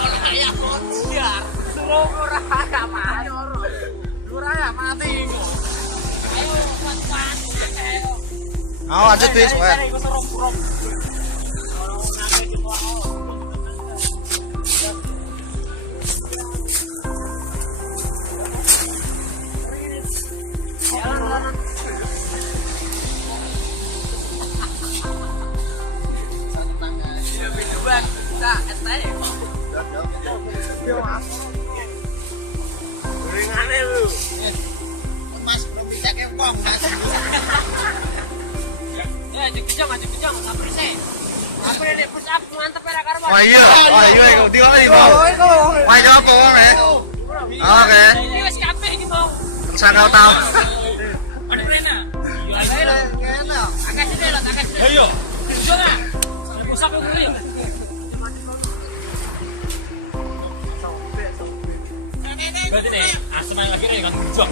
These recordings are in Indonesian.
kayak konsiar. Suruh Nuraya mati. Nuraya mati. Ayo cepat. Ayo lanjut bis, Pak. Mas, belum bisa kempong. Ya, kejam, sampai sih. Apa ini push up mantep ya karwan. Wah iya, di mana nih, Bang? Wah, jawab kok, ya. Oke. Ini wis kabeh iki mau. Saya tahu. Ada Rena. Ayo, kena. Agak sini lah, agak sini. Ayo. Jangan. Push up dulu yuk. Berarti nih, asem yang lagi kan jok.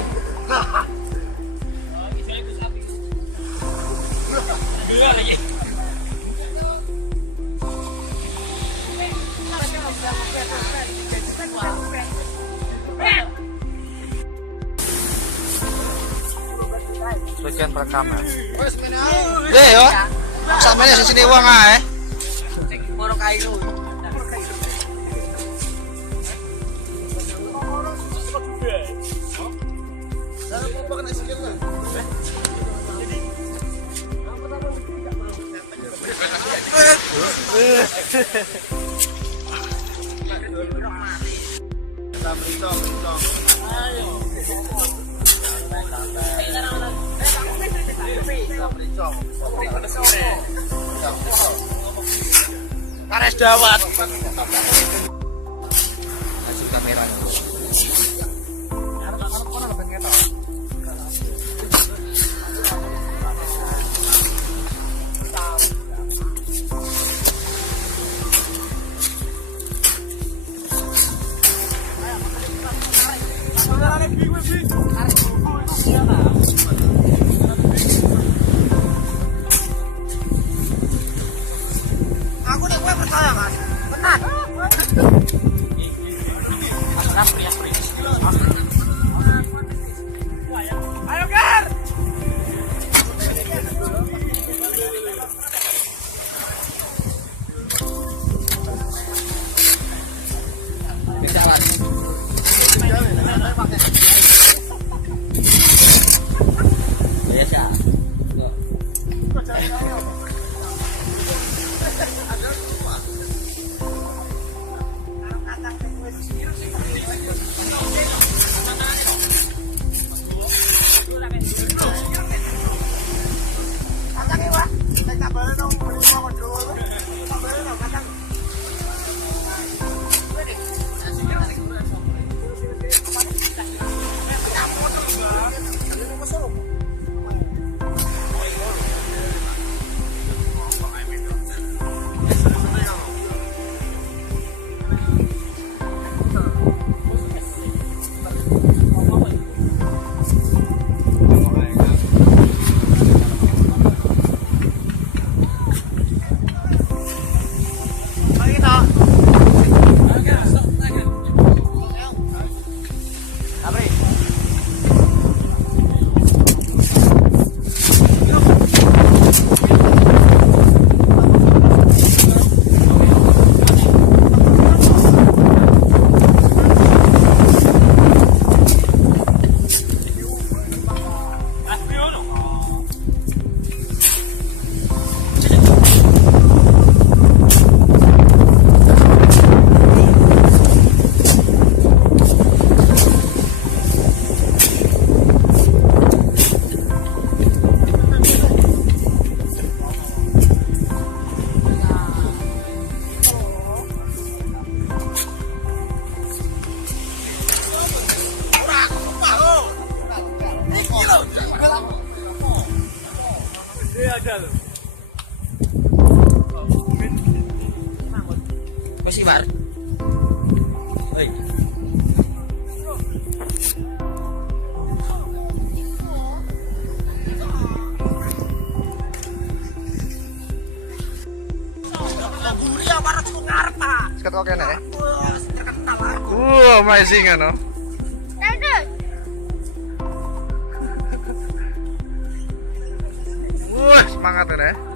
Dua lagi. Sebagian perekaman. Deh yo. Sampe di sini uang ae. Moro Kairo. Kares dawat. Kasih kamera. Aku nih gue percaya kan, benar. Ayo Gar. Masih bar. Oi. Buri ya barat ku ngarep, Pak. Sket kok kene. Terkenal aku. Amazing ano. Semangat ya.